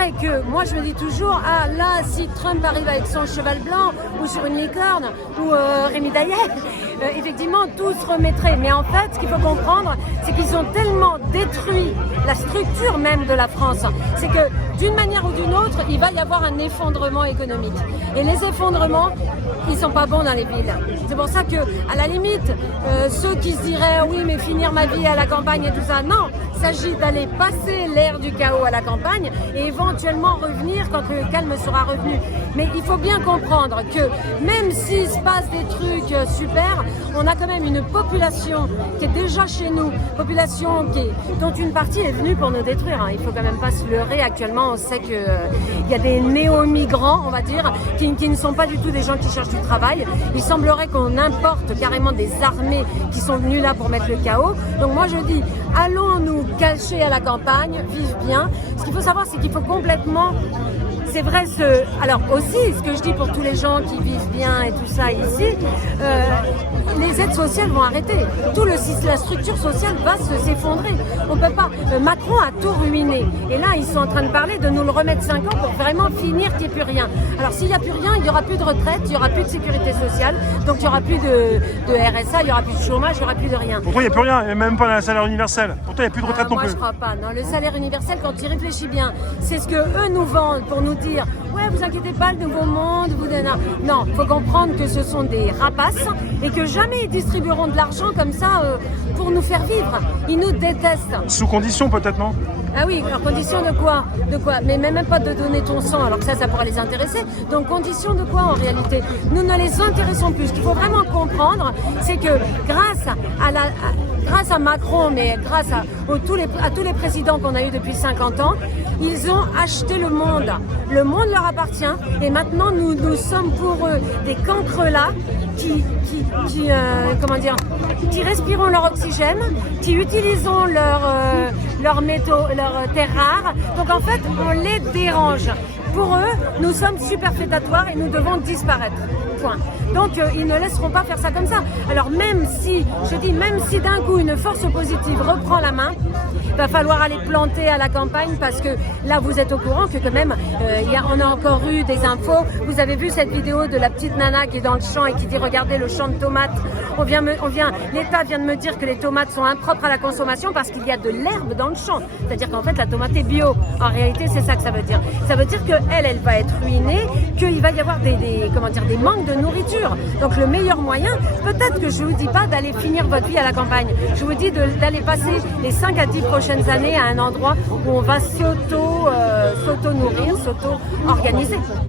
vrai que moi je me dis toujours, ah là, si Trump arrive avec son cheval blanc ou sur une licorne ou Rémi Daillet, effectivement tout se remettrait. Mais en fait, ce qu'il faut comprendre, c'est qu'ils ont tellement détruit la structure même de la France. C'est que d'une manière ou d'une autre, il va y avoir un effondrement économique. Et les effondrements, ils sont pas bons dans les villes. C'est pour ça que, à la limite, ceux qui se diraient oui, mais finir ma vie à la campagne et tout ça, non. Il s'agit d'aller passer l'ère du chaos à la campagne et éventuellement revenir quand le calme sera revenu. Mais il faut bien comprendre que même s'il se passe des trucs super, on a quand même une population qui est déjà chez nous, population dont une partie est venue pour nous détruire. Il faut quand même pas se leurrer. Actuellement, on sait qu'il y a des néo-migrants, on va dire, qui ne sont pas du tout des gens qui cherchent du travail. Il semblerait qu'on importe carrément des armées qui sont venues là pour mettre le chaos. Donc moi je dis, allons nous cacher à la campagne, vivre bien. Ce qu'il faut savoir, c'est qu'il faut complètement... C'est vrai, alors aussi, ce que je dis pour tous les gens qui vivent bien et tout ça ici, les aides sociales vont arrêter. La structure sociale va s'effondrer. On peut pas. Macron a tout ruiné. Et là, ils sont en train de parler de nous le remettre 5 ans pour vraiment finir qu'il n'y ait plus rien. Alors, s'il n'y a plus rien, il n'y aura plus de retraite, il n'y aura plus de sécurité sociale, donc il n'y aura plus de RSA, il n'y aura plus de chômage, il n'y aura plus de rien. Pourtant, il n'y a plus rien, et même pas un salaire universel. Pourtant, il n'y a plus de retraite non plus. Moi, je crois pas. Non, le salaire universel, quand tu réfléchis bien, c'est ce que eux nous vendent pour nous dire ouais, vous inquiétez pas, le nouveau monde, non, faut comprendre que ce sont des rapaces et que jamais ils distribueront de l'argent comme ça pour nous faire vivre. Ils nous détestent. Sous condition peut-être, non? Ah oui, alors condition de quoi? De quoi? Mais même pas de donner ton sang, alors que ça pourra les intéresser. Donc condition de quoi en réalité? Nous ne les intéressons plus. Ce qu'il faut vraiment comprendre, c'est que grâce à Macron, mais grâce à tous les présidents qu'on a eu depuis 50 ans, ils ont acheté le monde. Le monde leur appartient et maintenant nous sommes pour eux des cancrelats qui respirons leur oxygène, qui utilisons leurs métaux, leurs terres rares. Donc en fait, on les dérange. Pour eux, nous sommes superfétatoires et nous devons disparaître. Point. Donc ils ne laisseront pas faire ça comme ça. Alors même si d'un coup une force positive reprend la main, il va falloir aller planter à la campagne parce que là vous êtes au courant que quand même on a encore eu des infos. Vous avez vu cette vidéo de la petite nana qui est dans le champ et qui dit regardez le champ de tomates. L'État vient de me dire que les tomates sont impropres à la consommation parce qu'il y a de l'herbe dans le champ. C'est-à-dire qu'en fait la tomate est bio. En réalité c'est ça que ça veut dire. Ça veut dire qu'elle va être ruinée, qu'il va y avoir des manques de nourriture. Donc le meilleur moyen, peut-être que je vous dis pas d'aller finir votre vie à la campagne. Je vous dis d'aller passer les 5 à 10 prochaines années à un endroit où on va s'auto-nourrir, s'auto-organiser.